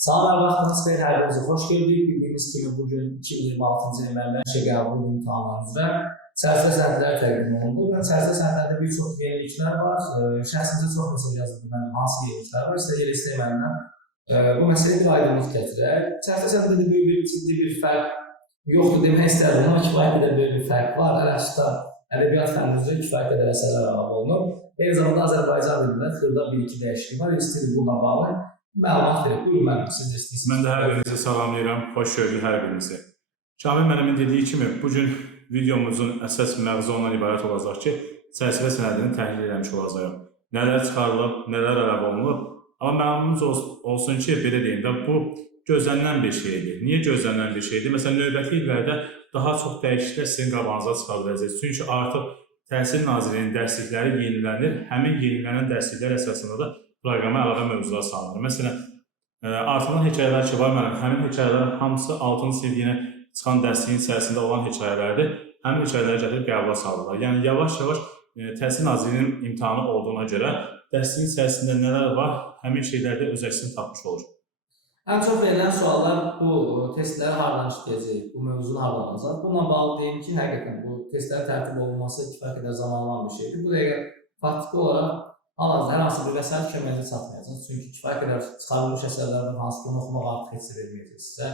Salam vaxtınız xeyir, hər birinizi xoş gördük. Bildiyiniz kimi bugün 2026-cı il müəllimlər işə qəbul imtahanları üzrə sərfə sənədlər təqdim olundu və sərfə sənədlərdə bir çox yeniliklər var. Şəxsinizə çox mesaj yazıldı, mənim hansı yeniliklər var, sizə elə istəyənlərlə bu məsələyə bir aydınlıq gətirək. Sərfə sənəddə böyük bir ciddi bir fərq yoxdur demək istərdim, amma kifayət qədər böyük bir fərq var. Ərəbisdə ədəbiyyat fənni üzrə kifayət qədər əsərlər əlavə olunub. Eyni zamanda Azərbaycan dilində xırda bir-iki dəyişiklik var, istəyir bununla bağlı. Məlumat verib, buyurun mənim, siz də istəyirsiniz. Mən də hər birinizi salamlayıram, xoş gördük hər birinizi. Kamil müəllimin dediyi kimi, bugün videomuzun əsas məğzu ondan ibarət olacaq ki, çərçivə sənədini təhlil eləmiş olacaq. Nələr çıxarılıb, nələr əlavə olunub. Amma məlumunuz olsun ki, belə deyim də, bu gözlənilən bir şeydir. Niyə gözlənilən bir şeydir? Məsələn, növbəti illərdə daha çox dəyişikliklər sizin qabağınıza çıxarılacaq. Çünki artıq Təhsil Nazirliyinin dərslikləri yenilənir. Həmin yenilənən dərsliklər əsasında da proqrama əlavə mövzular salınır. Məsələn, artılan hekayələr ki var, həmin hekayələrin hamısı 6-cı sinif yenə çıxan dərsliyin içərisində olan hekayələrdir. Həmin hekayələri gətirib qəbula salırlar. Yəni, yavaş-yavaş Təhsil Nazirliyinin imtahanı olduğuna görə dərsliyin içərisində nələr var, həmin şeylərdə öz əksini tapmış olur. Ən çox verilən suallar bu testləri haradan işləyəcək, bu mövzunu haradan alacaq. Bununla bağlı deyim ki, həqiqətən bu testlərin tərtib olunması kifayət qədər zaman alan bir şeydir. Bu dəqiqə faktiki olaraq hal-hazırda hər hansı bir vəsait köməyinizə çatmayacaq. Çünki kifayət qədər çıxarılmış əsərlərdən hansı ki, onu oxumaq artıq heç verməyəcək sizə.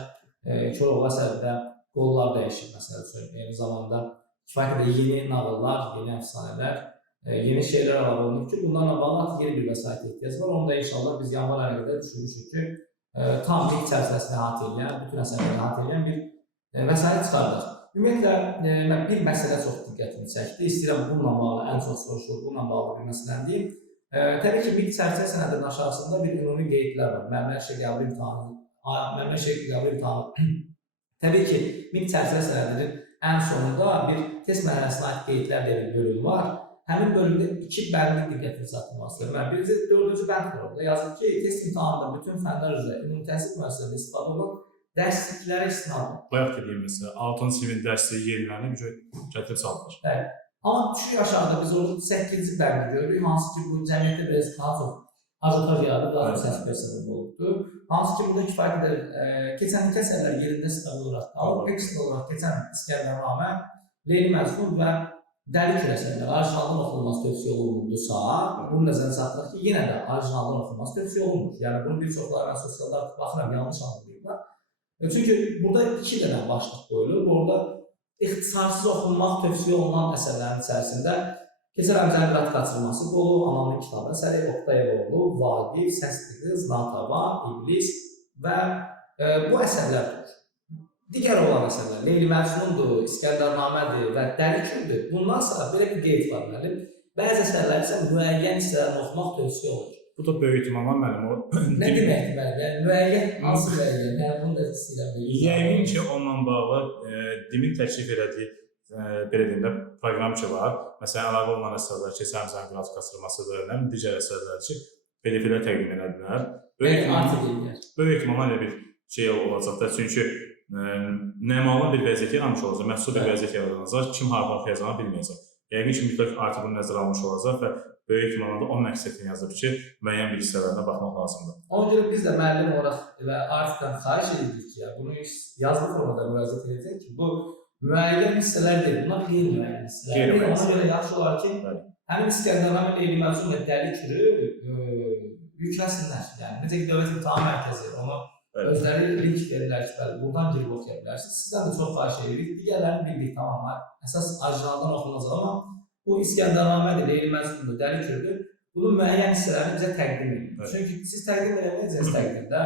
Koroğlu əsərdə qollar dəyişir, məsələ üçün. Eyni zamanda kifayət qədər yeni nağıllar, yeni əfsanələr, yeni şeylər əlavə olunur ki, bunlarla bağlı artıq yeni bir vəsait ehtiyac var. Onu da inşallah biz yanvar ayına qədər düşünmüşük ki, tam bir çərçivəsini əhatə edən, bütün əsərləri əhatə edən bir vəsait çıxardıq. Ümumiyyətlə, bir məsələ çox diqqətimi çəkdi. İstəyirəm bununla bağlı, ən çox soruşulur, bununla bağlı bir məsələni deyim. Təbii ki, bir çərçivə sənədinin aşağısında bir ümumi qeydlər var. Müəllimlər işə qəbul imtahanı. Təbii ki, bir çərçivə sənədinin ən sonunda bir test mərhələsinə aid qeydlər deyə bir bölüm var. Həmin bölümdə iki bəndin diqqətini çatdırmasıdır. Birinci, 4-cü bənd var orada. Yazır ki, test imtahanında bütün fənlər üzrə ümumi təhsil müəssisələrində istifadə olan dərsliklərə istinad. Bayaq dediyim məsələ, 6-cı sinifin dərsliyi yenilərini gətirib salınır. Bəli. Amma düşük aşağıda biz orada 8-ci bəndi görürük, hansı ki, bu cəmiyyətdə biraz daha çox ajotaj yaradır, daha çox səs səbəb olubdur. Hansı ki, burada kifayət qədər keçənlik əsərlər yerində istifadə olaraq qalıb, ekstra olaraq keçən İskəndərnamə, Leyli Məcnun və Dəli Kür əsərləri orijinaldan oxunulması tövsiyə olunurdusa, bunu nəzərə çatdıraq ki, yenə də orijinaldan oxunulması tövsiyə olunmur. Yəni, bunu bir çoxları mən sosialda baxıram, yanlış anlayırlar. Çünki burada iki dənə başlıq qoyulur. Orada ixtisarsız oxunmaq tövsiyə olunan əsərlərin içərisində Keçər Əmzənin qat qaçırması, Qolu, Ananın kitabı əsəri, Oqtayevoğlu, Vaqif, Səsli qız, Natəvan, İblis və bu əsərlərdir. Digər olan məsələlər, Leyli Məcnundur, İskəndərnamədir və Dəli Kürdür. Bundan sonra belə bir qeyd var mənim. Bəzi əsərlər isə müəyyən hissələrini oxumaq tövsiyə olur. Bu da böyük ihtimalle mənim o... Nə deməkdir mənim? Yəni, müəyyən, hansı müəyyən? Yəni, bunu da istəyirəm. Yəqin ki, onunla bağlı DİM-in təklif elədiyi, belə deyim də, proqram ki var. Məsələn, əlavə olunan əsərlər ki, Səmzən qrat qaçırmasıdır, digər əsərlər ki, PDF-lər təqdim edilər. Böyük ihtimalle bir şey olacaq da, çünki nəmalı bir vəziyyət yaranmış olacaq, məhsul bir vəziyyət yaranacaq, kim harada oxuyacağını bilməyəcək. Yəqin ki, mütləq artıq bunu nəzərə almış olacaq və böyük ihtimalle o məqsədini yazıb ki, müəyyən bir hissələrinə baxmaq lazımdır. Ona görə biz də müəllim olaraq və Arifdən xahiş edirik ki, bunu yazılı formada müraciət edəcək ki, bu müəyyən hissələr deyil, bunlar qeyri-müəyyən hissələr. Ona görə yaxşı olar ki, həmin İskəndərnamə, Leyli Məcnun və Dəli Kürü yükləsinlər. Yəni, necə ki, Dövlət İmtahan Mərkəzi onu özləri link verirlər ki, buradan girib oxuya bilərsiniz. Sizdən də çox xahiş edirik. Digərlərini bildik, tamamlar. Əsas orijinaldan oxunacaq, amma bu İskəndərnamədir, Leyli Məcnundur, Dəli Kürdür. Bunun müəyyən hissələrini bizə təqdim edin. Çünki siz təqdim edəcəksiniz təqdimdə.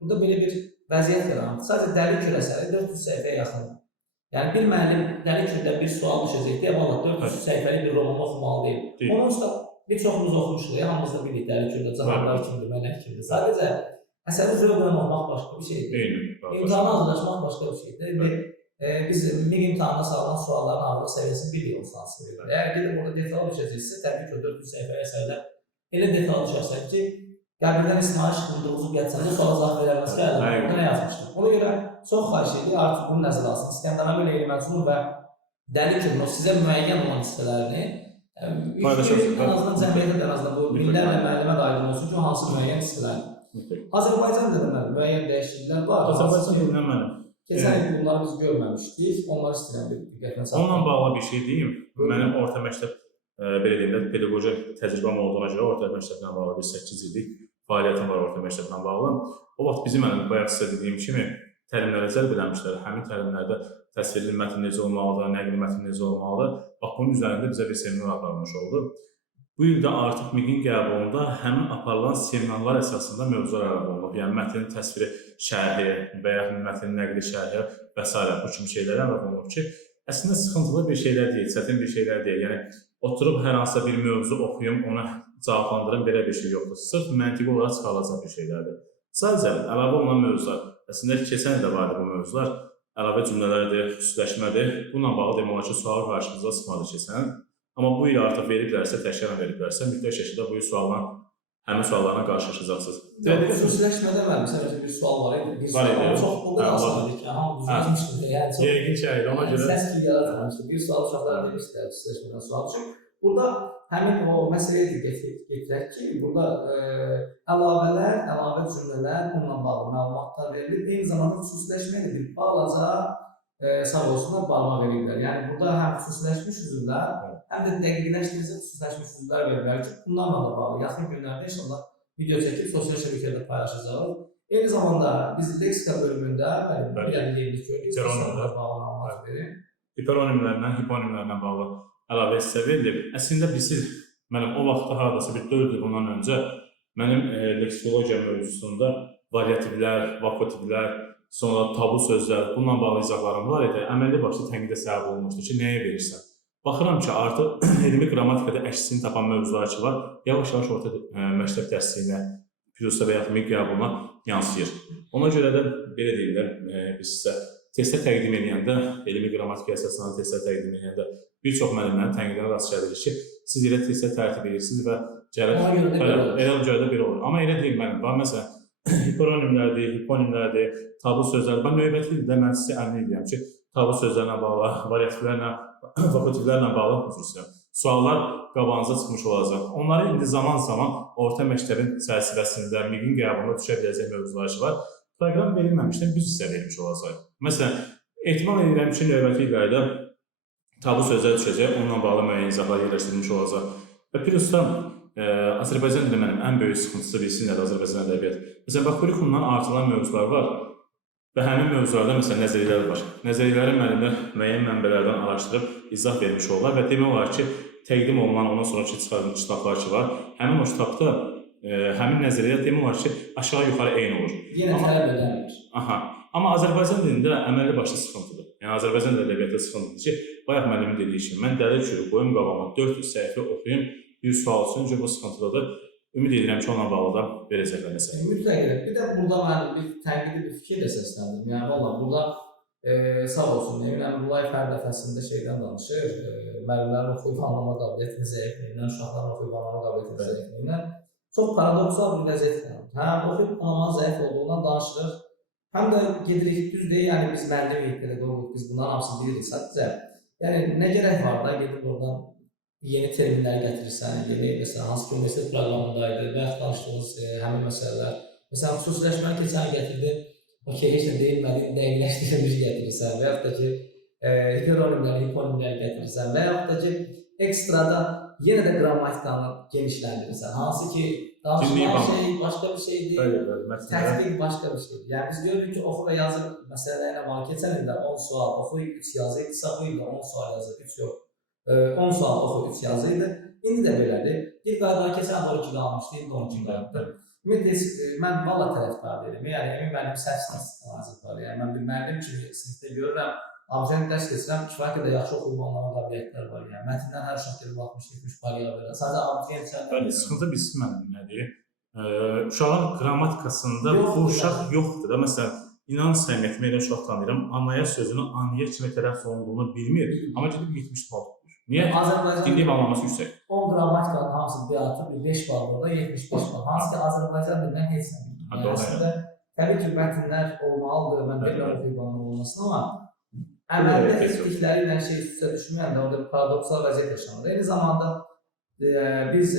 Burada belə bir vəziyyət yaranır. Sadəcə Dəli Kür əsəri 400 səhifəyə yaxındır. Yəni, bir müəllim Dəli Kürdən bir sual düşəcək deyə, valla 400 səhifəli bir romanı oxumalı deyil. Onun üstə bir çoxumuz oxumuşdur, hamımız da bilirik Dəli Kürdə, Cahanlar kimdir, Mələk kimdir. Sadəcə əsəri zövqlə oxumaq başqa bir şeydir. İmtihana hazırlaşmaq başqa bir şeydir. Biz MİQ imtahanına salınan sualların ağırlıq səviyyəsini biliyoruz hansı verir. Əgər gedib orada detal düşəcəksə, təbii ki, 400 səhifə əsərlər elə detal düşərsən ki, qəbirdən İsmail Şıxındıqızı gətsəndə suala cavab verəməz ki, əldə nə yazmışdır. Ona görə çox xahiş edir, artıq bunu nəzərə alsın. İskəndərnamə, Leyli Məcnun və Dəli Kürün o sizə müəyyən olan hissələrini ən azından cəmiyyətə də bu minlərlə müəllimə də aydın olsun ki, hansı müəyyən hissələrdir. Azərbaycan dilində deməli müəyyən dəyişikliklər var. Azərbaycan dilindən mənim. Keçən il bunları biz görməmişdik. Onlar istəyirəm bir diqqətinə çatdırım. Onunla bağlı bir şey deyim. Mənim orta məktəb belə deyim də pedaqoji təcrübəm olduğuna görə orta məktəblə bağlı bir 8 illik fəaliyyətim var orta məktəblə bağlı. O vaxt bizim bayaq sizə dediyim kimi təlimlərə cəlb eləmişlər. Həmin təlimlərdə təsvirli mətn necə olmalıdır, nəqli mətn necə olmalıdır. Bax bunun üzərində bizə bir seminar aparılmış oldu. Bu ildə artıq MİQ-in qəbulunda həmin aparılan seminarlar əsasında mövzular əlavə olunub. Yəni mətnin təsviri şərhi və ya mətnin nəqli şərhi və s. bu kimi şeylər əlavə olunub ki, əslində sıxıntılı bir şeylər deyil, çətin bir şeylər deyil. Yəni oturub hər hansısa bir mövzu oxuyum, ona cavablandırım, belə bir şey yoxdur. Sırf məntiqi olaraq çıxarılacaq bir şeylərdir. Sadəcə əlavə olunan mövzular, əslində keçən ildə vardı bu mövzular, əlavə cümlələrdir, xüsusiləşmədir. Bununla bağlı demək olar ki, sual qarşımıza çıxmadı keçən. Amma bu il artıq veriblərsə, təkrar veriblərsə, mütləq şəkildə bu il həmin suallarla qarşılaşacaqsınız. Xüsusiləşmədə mənim sadəcə bir sual var idi. Bir sual çox burada asan idi ki, hamı düzəlmişdir. Yəqin ki, ona görə səs kimi yaratmışdı. Bir sual uşaqlar demişdilər xüsusiləşmədən sual üçün. Burada həmin o məsələyə diqqət yetirək ki, burada əlavə cümlələr, bununla bağlı məlumatlar verilir. Eyni zamanda xüsusiləşməyə bir balaca sağ olsunlar barmaq verirlər. Yəni burada həm xüsusiləşmiş üzvlər, həm də dəqiqləşdirici xüsusiləşmiş üzvlər verirlər ki, bunlarla da bağlı yaxın günlərdə inşallah video çəkib sosial şəbəkələrdə paylaşacağıq. Eyni zamanda biz leksika bölümündə bir yerlik gördük, bağlı məlumat verin. Hiperonimlərlə, hiponimlərlə bağlı əlavə hissə verilib. Əslində bilsiniz, mənim o vaxtda hardasa bir 4 il bundan öncə mənim leksikologiya mövzusunda variativlər, vakotivlər, sonra tabu sözlər, bununla bağlı izahlarım var idi. Əməlli başlı tənqidə səbəb olmuşdu ki, nəyə verirsən? Baxıram ki, artıq elmi qrammatikada əksini tapan mövzular ki var, yavaş-yavaş orta məktəb dərsliyinə, PIRUSA və ya MİQ qəbuluna yansıyır. Ona görə də belə deyim də, biz sizə testə təqdim edəndə, elmi qrammatika əsaslanan testə təqdim edəndə bir çox müəllimlərin tənqidinə rast gəlirik ki, siz elə testə tərtib edirsiniz və elə görə də belə olur. Amma elə deyim mənim, məsələn, hiperonimlərdir, hiponimlərdir, tabu sözlər. Ben növbəti ildə mən sizə əmin edirəm ki, tabu sözlərlə bağlı, variativlərlə, vakotivlərlə bağlı suallar qabağınıza çıxmış olacaq. Onları indi zaman-zaman orta məktəbin çərçivəsində, MİQ-in qəbulunda düşə biləcək mövzular var. Proqram verilməmişdən biz hissə verilmiş olacaq. Məsələn, ehtimal edirəm ki, növbəti illərdə tabu sözlər düşəcək, onunla bağlı müəyyən izahlar yerləşdirilmiş olacaq. Və PIRUSda Azərbaycan dili mənim ən böyük sıxıntısı bilsinlər Azərbaycan ədəbiyyat. Məsələn, bax, kurikulumdan artılan mövzular var və həmin mövzularda məsələn nəzəriyyələr var. Nəzəriyyələri müəllimlər müəyyən mənbələrdən araşdırıb izah vermiş olurlar və demək olar ki, təqdim olunan ondan sonraki çıxarılmış kitablar ki var, həmin o kitabda həmin nəzəriyyə demək olar ki, aşağı-yuxarı eyni olur. Yenə tələb edəmir. Amma Azərbaycan dilində əməlli başlı sıxıntıdır. Yəni Azərbaycan ədəbiyyatı sıxıntıdır ki, bayaq müəllimin dediyi kimi, mən dəli çürü qoyum qabağıma 400 səhifə oxuyum, bir sual üçün bu sıxıntıdadır. Ümid edirəm ki, onunla bağlı da verəcəklər nəsə. Mütləq. Bir də burada mən bir tənqidi bir fikir də səsləndim. Yəni valla burada sağ olsun, eminəm Bulay hər dəfəsində şeydən danışır. Müəllimlərin oxuyub anlama qabiliyyətinin zəifliyindən, uşaqların oxuyub anlama qabiliyyətinin zəifliyindən. Çox paradoksal bir vəziyyətdir. Həm oxuyub anlamanın zəif olduğundan danışırıq. Həm də gedirik, düz deyil, yəni biz müəllimik, pedaqoq, biz bunların hamısını bilirik sadəcə. Yəni nə gərək var da, gedib oradan yeni terminlər gətirirsən, yeni məsələn, hansı ki, universitet proqramındaydı və yaxud danışdığımız həmin məsələlər. Məsələn, xüsusiləşməni keçən gətirdin, okey, heç nə deyilmədi, dəqiqləşdirilmiş gətirirsən və yaxud da ki, heteronimləri, hiponimləri gətirirsən və yaxud da ki, ekstrada yenə də qrammatikanı genişləndirirsən. Hansı ki, danışılan şey başqa bir şeydir, tətbiq başqa bir şeydir. Yəni, biz görürük ki, oxu və yazı məsələlərlə bağlı keçən ildə 10 sual, oxu 3 yazı idisə, bu ildə 10 sual yazı, 3 yox. 10 sual oxu 3 yazı idi. İndi də belədir. Bir qaydaları keçən 12 qalmışdı, indi 12 qalmışdı. Mən valla tərəfdar deyirəm. Yəni, emin mənim səhv statistik analizim var. Yəni, mən bir müəllim kimi sinifdə görürəm, abituriyent dərs keçirəm, kifayət qədər yaxşı oxuyub anlama qabiliyyətlər var. Yəni, mətndən hər uşaq gedib 60-70 bal yağır. Sadəcə abituriyent üçün. Sıxıntı bilsin mənim nədir? Uşağın qrammatikasında bu uşaq yoxdur da. Məsələn, İnan səmiyyətimi elə uşaq tanıyıram, anlaya sözünü anlaya kimi tərəf olunduğunu bilmir, amma gedib 70 bal tutur. Niyə? Dinliyib anlaması yüksək. 10 qrammatikanın hamısı bir artıq, bir 5 bal burada, 75 bal. Hansı ki, Azərbaycan dilindən heç nə bilmir. Yəni, əslində, təbii ki, mətnlər olmalıdır, mən belə oxuyub anlamasın, amma əməldə etdikləri ilə şey üstə düşməyəndə orada bir paradoksal vəziyyət yaşanır. Eyni zamanda biz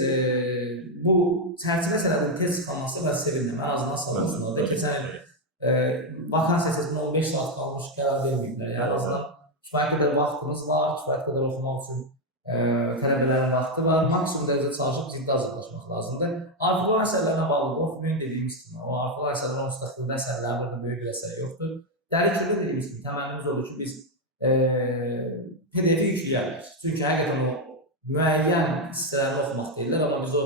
bu çərçivə sənədinin tez çıxarılması və sevindim. Ən azından sağ olsunlar da keçən il vakansiya sesinin 15 saat qalmış qərar verməyiblər. Yəni ən azından kifayət qədər vaxtımız var, kifayət qədər oxumaq üçün tələbələrin vaxtı var. Maksimum dərəcədə çalışıb ciddi hazırlaşmaq lazımdır. Arxivlar əsərlərinə bağlıdır. Oxuyun dediyimiz kimi. O arxivlar əsərlərin müstəqildə əsərlərin burada böyük bir əsəri yoxdur. Dəqiq dediyimiz kimi təmənnimiz olur ki, biz PDF-i yükləyərik. Çünki həqiqətən o müəyyən hissələrini oxumaq deyirlər, amma biz o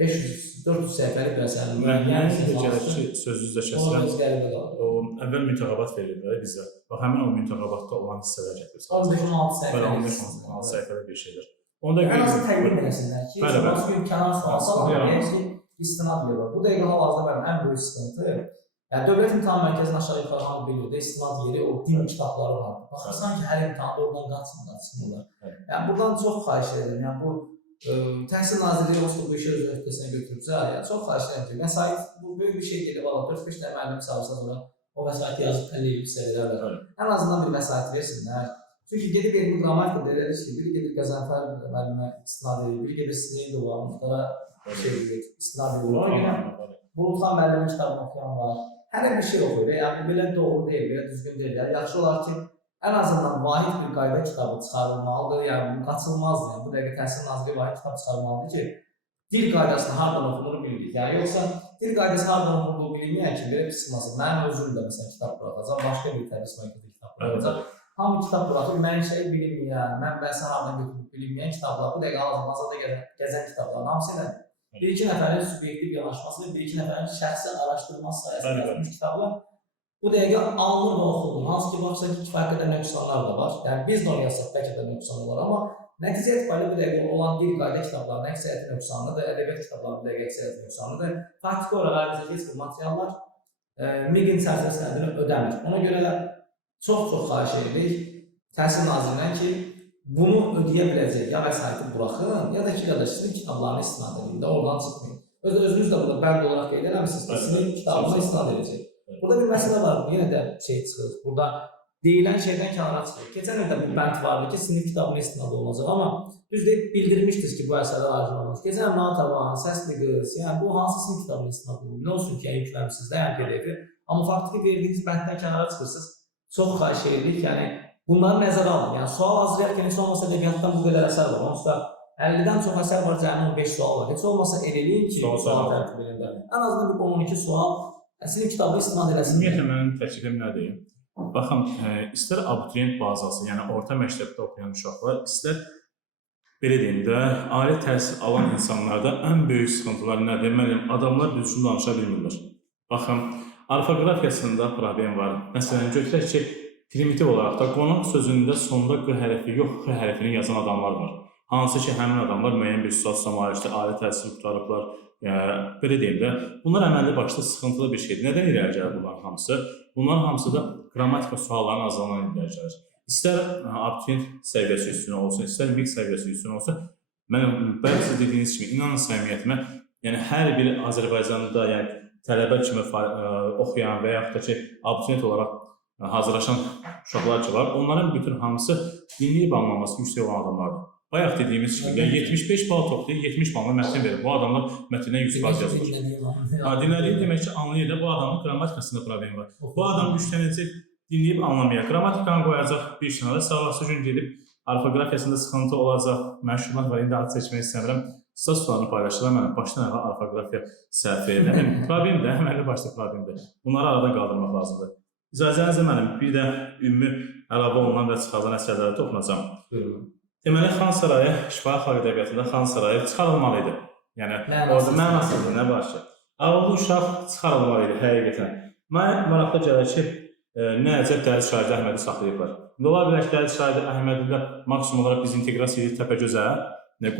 500-400 səhifəlik bir əsərin müəyyən sözünüzdə kəsilən əvvəl müntəqabat verilirlər bizə. Bax, həmin o müntəqabatda olan hissələr gətirir. 15-16 səhifəlik bir şeydir. Ən azı təqdim eləsinlər ki, sonrası gün kənar suallar istinad verir. Bu dəqiqə hal-hazırda mənim ən böyük sıxıntı, yəni Dövlət İmtahan Mərkəzinin aşağı yuxarı hamı bilir, istinad yeri o din kitabları var. Baxırsan ki, hər imtahanda oradan qaçmırlar. Yəni buradan çox xahiş edirəm. Yəni bu Təhsil Nazirliyi olsa bu işi öz öhdəsinə götürübsə, yəni çox xahiş edirəm ki, vəsait bu böyük bir şey deyil. Valla 4-5 dəfə müəllim çalışsa sonra o vəsaiti yazıb əlləyə verərlər. Ən azından bir vəsait versinlər. Çünki gedib elmi qrammatika deyirlər ki, biri gedir Qəzənfər müəllimə istinad edir, biri gedir Sineyidova, Muxtara istinad edir. Bulutxan müəllimin kitabını oxuyan var. Hər bir şey oxuyur. Yəni belə doğru deyil, belə düzgün deyil. Yəni yaxşı olar ki, ən azından vahid bir qayda kitabı çıxarılmalıdır. Yəni bu qaçılmazdır. Yəni bu dəqiqə Təhsil Nazirliyi vahid kitab çıxarılmalıdır ki, dil qaydasını hardan oxunduğunu bilirik. Yəni yoxsa dil qaydası hardan oxunduğunu bilməyən ki, belə bir çıxmasın. Mənim özüm də məsələn kitab buraxacam, başqa bir tədris mərkəzində kitab buraxacam. Hamı kitab buraxır, mənşəyi bilinməyən, mənbəsi hardan götürüb bilinməyən kitablar, bu dəqiqə hal-hazırda gəzən kitabların hamısı ilə bir-iki nəfərin subyektiv yanaşması və bir-iki nəfərin şəxsi araşdırması sayəsində yazılmış kitablar bu dəqiqə alınır və oxunur. Hansı ki, baxırsan ki, kifayət qədər nöqsanlar da var. Yəni biz də onu yazsaq bəlkə də nöqsanı var, amma nəticə etibarilə bu dəqiqə olan dil qayda kitablarının əksəriyyəti nöqsanlıdır, ədəbiyyat kitablarının bu dəqiqə əksəriyyəti nöqsanlıdır. Faktiki olaraq bizə heç bir materiallar MİQ-in çərçivə sənədini ödəmir. Ona görə çox xahiş edirik Təhsil Nazirindən ki, bunu ödəyə biləcək ya vəsaiti buraxın, ya da ki, sizin kitablarını istinad edin də oradan çıxmayın. Özünüz də burada bənd olaraq qeyd eləmişsiniz ki, sizin kitabına istinad edəcək. Burada bir məsələ var, yenə də çıxır. Burada deyilən şeydən kənara çıxır. Keçən ildə bu bənd vardı ki, sinif kitabına istinad olunacaq, amma düz deyib bildirmişdiniz ki, bu əsərlər ayrılmamış. Keçən il Natavan, Səsli Qız, yəni bu hansı sinif kitabına istinad olunur? Nə olsun ki, yükləmişsiniz də, yəni PDF-i. Amma faktiki verdiğiniz bənddən kənara çıxırsınız. Çox xahiş edirik, yəni bunları nəzərə alın. Yəni sual hazırlayarkən heç olmasa ədəbiyyatdan bu qədər əsər var. Onsuz da 50-dən çox əsər var, cəmi 15 sual var. Heç olmasa eləyin ki, sual tərtibində. Ən azından bir 12 sual sinif kitabı istinad eləsin. Ümumiyyətlə mənim təklifim nədir? Baxın, istər abituriyent bazası, yəni orta məktəbdə oxuyan uşaqlar, istər belə deyim də, ali təhsil alan insanlarda ən böyük sıxıntılar nədir? Müəllim, adamlar düzgün danışa bilmirlər. Baxın, orfoqrafiyasında problem var. Məsələn, götürək ki, primitiv olaraq da qonaq sözündə sonda q hərfi yox, x hərfini yazan adamlar var. Hansı ki, həmin adamlar müəyyən bir sosial maarifdə ali təhsil tutarıblar, belə deyim də, bunlar əməlli başda sıxıntılı bir şeydir. Nədən irəli gəlir bunların hamısı? Bunların hamısı da qrammatika suallarının azalığından irəli gəlir. İstər abituriyent səviyyəsi üstünə olsun, istər MİQ səviyyəsi üstünə olsun, mən bəli siz dediyiniz kimi, inanın səmiyyətimə, yəni hər bir Azərbaycanda tələbə kimi oxuyan və yaxud da ki, abituriyent olaraq hazırlaşan uşaqlar ki var, onların bütün hamısı dinləyib anlaması yüksək olan adamlardır. Bayaq dediyimiz kimi, 75 bal toplayıb 70 balına mətn verir. Bu adamlar mətndən 100 bal yazılır. Dinlədiyim demək ki, anlayır da bu adamın qrammatikasında problem var. Bu adam güclənəcək, dinləyib anlamaya. Qrammatikanı qoyacaq bir şınada, sabahsı gün gedib orfoqrafiyasında sıxıntı olacaq. Məşğullar var, indi ad seçmək istəmirəm. Qısa sualını paylaşırlar, mənim başdan ayağa orfoqrafiya səhvi. Problemdir, əməlli başda problemdir. Bunları aradan qaldırmaq lazımdır. İcazənizlə mənim bir də ümumi əlavə olunan və çıxarılan əsərlərə toxunacam. Deməli, Xan Sarayı, şifahi xalq ədəbiyyatında Xan Sarayı çıxarılmalıydı. Yəni, orada mənasızdır, nə var ki? Ağıllı uşaq çıxarılmalıydı, həqiqətən. Mənə maraqlı gəlir ki, nə əcəb dərzi şahidi Əhmədi saxlayıblar. Ola bilər ki, dərzi şahidi Əhmədi ilə maksimum olaraq biz inteqrasiya edib Təpəgözə,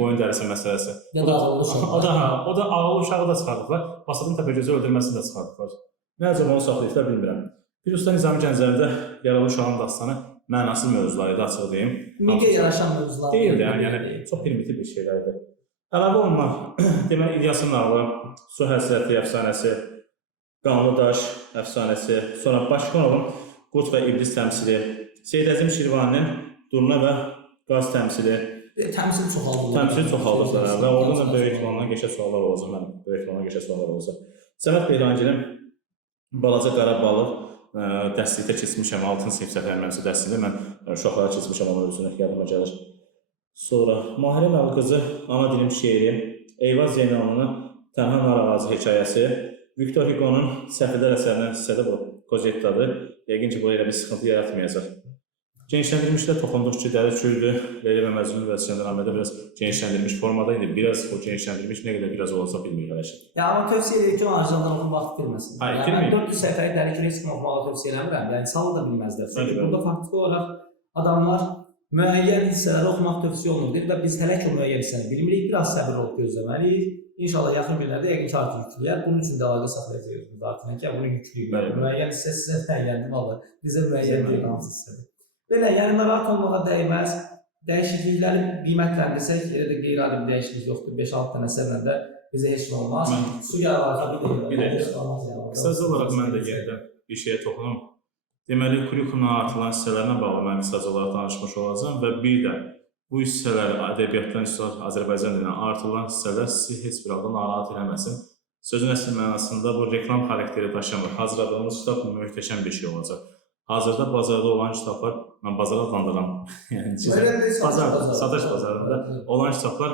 qoyun dərisi məsələsi. Ya da ağıllı uşaq. O da ağıllı uşağı da çıxardıblar, Basadın Təpəgözü öldürməsini də çıxardıblar. Nə əcəb onu saxlayıblar, bilmirəm. Bir usta Nizami Gəncəlidə Yaralı Uşağın dastanı mənasız mövzularıydı, açıq deyim. MİQ-ə yaraşan mövzular deyildi, yəni çox primitiv bir şeylərdir. Əlavə olmaq, deməli İlyasın nağılı, Su həsrəti əfsanəsi, Qanlı Daş əfsanəsi, sonra Başkonovun Qut və İblis təmsili, Seyid Əzim Şirvaninin Durna və Qaz təmsili, Təmsil çoxaldı. Təmsil çoxaldırsa və oradan da böyük ehtimalla qəşə suallar olacaq. Mən böyük ehtimalla qəşə suallar olacaq. Səməd Beyrangilin Balaca Qara Balıq dərslikdə keçmişəm, 6-cı sinif səfərməmsi dərslikdə mən uşaqlara keçmişəm, onun özünə yardıma gəlir. Sonra Mahirə Məli qızı Ana dilim şeiri, Eyvaz Zeynalının Tənha Nar ağacı hekayəsi, Viktor Hugo'nun Səfirlər əsərindən hissədə bu Kozettadır. Yəqin ki, bu elə bir sıxıntı yaratmayacaq. Genişləndirilmişdə toxunduqça dəri çöldü. Leyla və Məcnun və Səndənamədə biraz genişləndirilmiş formada idi. Biraz o genişləndirilmiş nə qədər biraz olsa bilmirik hələ ki. Ya amma tövsiyə edir ki, o ancaqdan onun vaxt itirməsin. Hayır, Yəni, mən 400 səhifəyi dəri kimi heç kim oxumağa tövsiyə eləmirəm. Yəni, salı da bilməzlər. Çünki burada faktiki olaraq adamlar müəyyən hissələri oxumaq tövsiyə olunur və biz hələ ki o müəyyən hissəni bilmirik. Biraz səbir olub gözləməliyik. İnşallah yaxın günlərdə yəqin ki artıq yükləyər. Bunun üçün də əlaqə saxlayacağıq artıq ki, bunu yükləyib. Müəyyən hissə sizə müəyyəndir valla. Bizə müəyyən deyil hansı hissədir. Belə, yəni narahat olmağa dəyməz. Dəyişiklikləri qiymətləndirsək, elə də qeyri-adi bir dəyişiklik yoxdur. 5-6 dənə səbəblə də bizə heç nə olmaz. Su yararlarsa bir də. Qısaca olaraq mən də yenidən bir şeyə toxunum. Deməli, Kulikumla artılan hissələrlə bağlı mən qısaca olaraq danışmış olacağam və bir də bu hissələr ədəbiyyatdan üstad Azərbaycan dilinə artılan hissələr sizi heç bir halda narahat eləməsin. Sözün əsl mənasında bu reklam xarakteri daşımır. Hazırladığımız kitab möhtəşəm bir şey olacaq. Hazırda bazarda olan kitablar, mən bazara adlandıram. Satış bazarında olan kitablar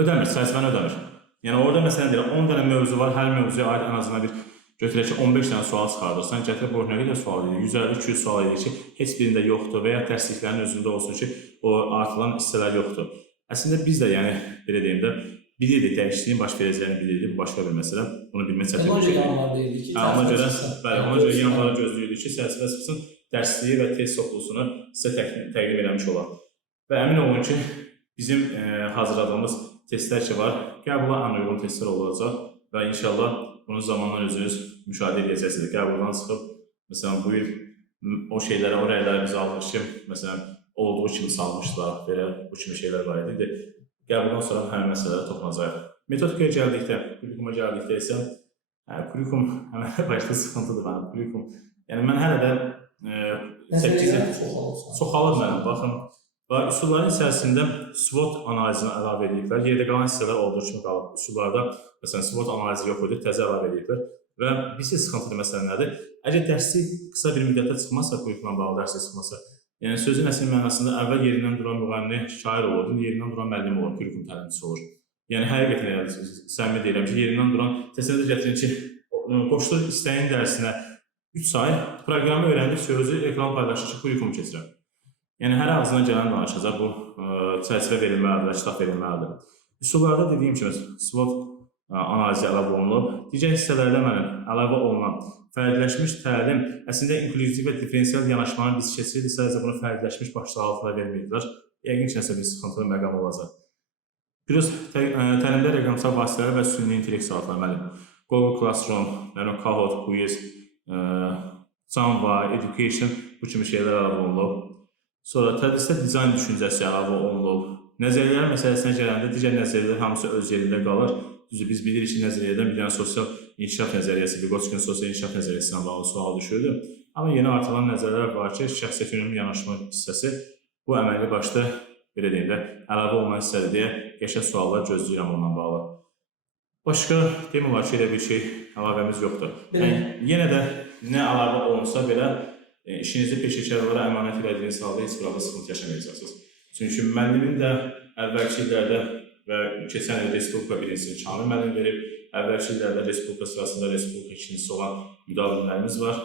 ödəmir, çərçivəni ödəmir. Yəni orada məsələn deyirəm, 10 dənə mövzu var, hər mövzuya aid ən azından bir götürək ki, 15 dənə sual çıxardırsan, gətirib bu nə qədər sual edir? 150-200 sual edir ki, heç birində yoxdur və ya dərsliklərin özündə olsun ki, o artılan hissələr yoxdur. Əslində biz də, yəni, belə deyim də, bilirdik, dəyişikliyin baş verəcəyini bilirdik, bu başqa bir məsələ. Bunu bilmək çətin bir şey deyil. Ona görə yanlara gözləyirdik ki, çərçivə çıxsın, dərsliyi və test toplusunu sizə təqdim eləmiş olar. Və əmin olun ki, bizim hazırladığımız testlər ki var, qəbula ən uyğun testlər olacaq və inşallah bunu zamanla özünüz müşahidə edəcəksiniz. Qəbuldan çıxıb, məsələn, bu il o şeylərə, o rəyləri biz aldıq ki, məsələn, olduğu kimi salmışlar, belə bu kimi şeylər var idi. Qəbuldan sonra həmin məsələlərə toxunacaq. Metodikaya gəldikdə, Kulikuma gəldikdə isə, Kulikum həmən başda sıxıntıdır mənim, Kulikum. Yəni, mən hələ də 8-ə çoxalır mənim, baxın. Və üsulların içərisində SWOT analizini əlavə ediblər. Yerdə qalan hissələr olduğu kimi qalıb. Üsullarda, məsələn, SWOT analizi yox idi, təzə əlavə ediblər. Və bir sıxıntılı məsələ nədir? Əgər dərslik qısa bir müddətdə çıxmazsa, Kulikumla bağlı dərslik çıxmazsa, yəni sözün əsl mənasında əvvəl yerindən duran müğənni şair olur, yerindən duran müəllim olur, Kulikum təlimçisi olur. Yəni, həqiqətən səmimi deyirəm ki, yerindən duran təsəvvür gətirin ki, qoşulur istəyin dərsinə 3 ay proqramı öyrəndikcə özü reklam paylaşır ki, Kulikumu keçirəm. Yəni, hər ağzına gələn danışacaq, bu çərçivə verilməlidir və kitab verilməlidir. Üsullarda dediyim kimi, SWOT analizi əlavə olunub. Digər hissələrdə mənim əlavə olunan fərqləşmiş təlim, əslində inklüziv və diferensial yanaşmanın biz keçiririk, sadəcə bunu fərqləşmiş başlığı altına verməyirlər. Yəqin ki, nəsə bir sıxıntılı məqam olacaq. Plus, təlimdə rəqəmsal vasitələr və süni intellekt saatlar mənim. Google Classroom, Kahoot, Quiz, Canva, Education bu kimi şeylər əlavə olunub. Sonra tədrisdə dizayn düşüncəsi əlavə olunub. Nəzəriyyələr məsələsinə gələndə digər nəzəriyyələr hamısı öz yerində qalır. Düzdür, biz bilirik ki, nəzəriyyədən bir dənə sosial inkişaf nəzəriyyəsi, Vygotskin sosial inkişaf nəzəriyyəsi ilə bağlı sual düşürdü. Amma yeni artılan nəzərlər var ki, şəxsiyyət yönümlü yanaşma hissəsi bu əməlli başda, belə deyim də, əlavə olunan hissədir deyə qəşəng suallar gözləyirəm onunla bağlı. Başqa demək olar ki, elə bir şey əlavəmiz yoxdur. Yenə də nə əlavə olunsa belə, işinizi peşəkarlara əmanət elədiyiniz halda heç bir halda sıxıntı yaşamayacaqsınız. Çünki müəllimin də əvvəlki illərdə və keçən il Respublika birincisini Kamil müəllim verib, əvvəlki illərdə Respublika sırasında Respublika ikincisi olan müdavimlərimiz var.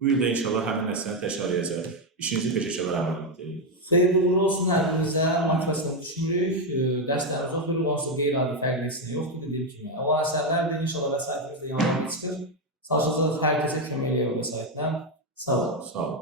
Bu il də inşallah həmin nəsləni təkrar edəcək. İşinizi peşəkarlara əmanət edin. Xeyirli uğurlu olsun hər birinizə, motivasiyonu düşünürük. Dərslərimiz yoxdur, onsuz qeyri-adi fərqlisini yoxdur dediyim kimi. O əsərlər də inşallah vəsaitimizdə yanlarına çıxır. Çalışacağız hər kəsə kömək eləyək o vəsaitlə. Sağ olun.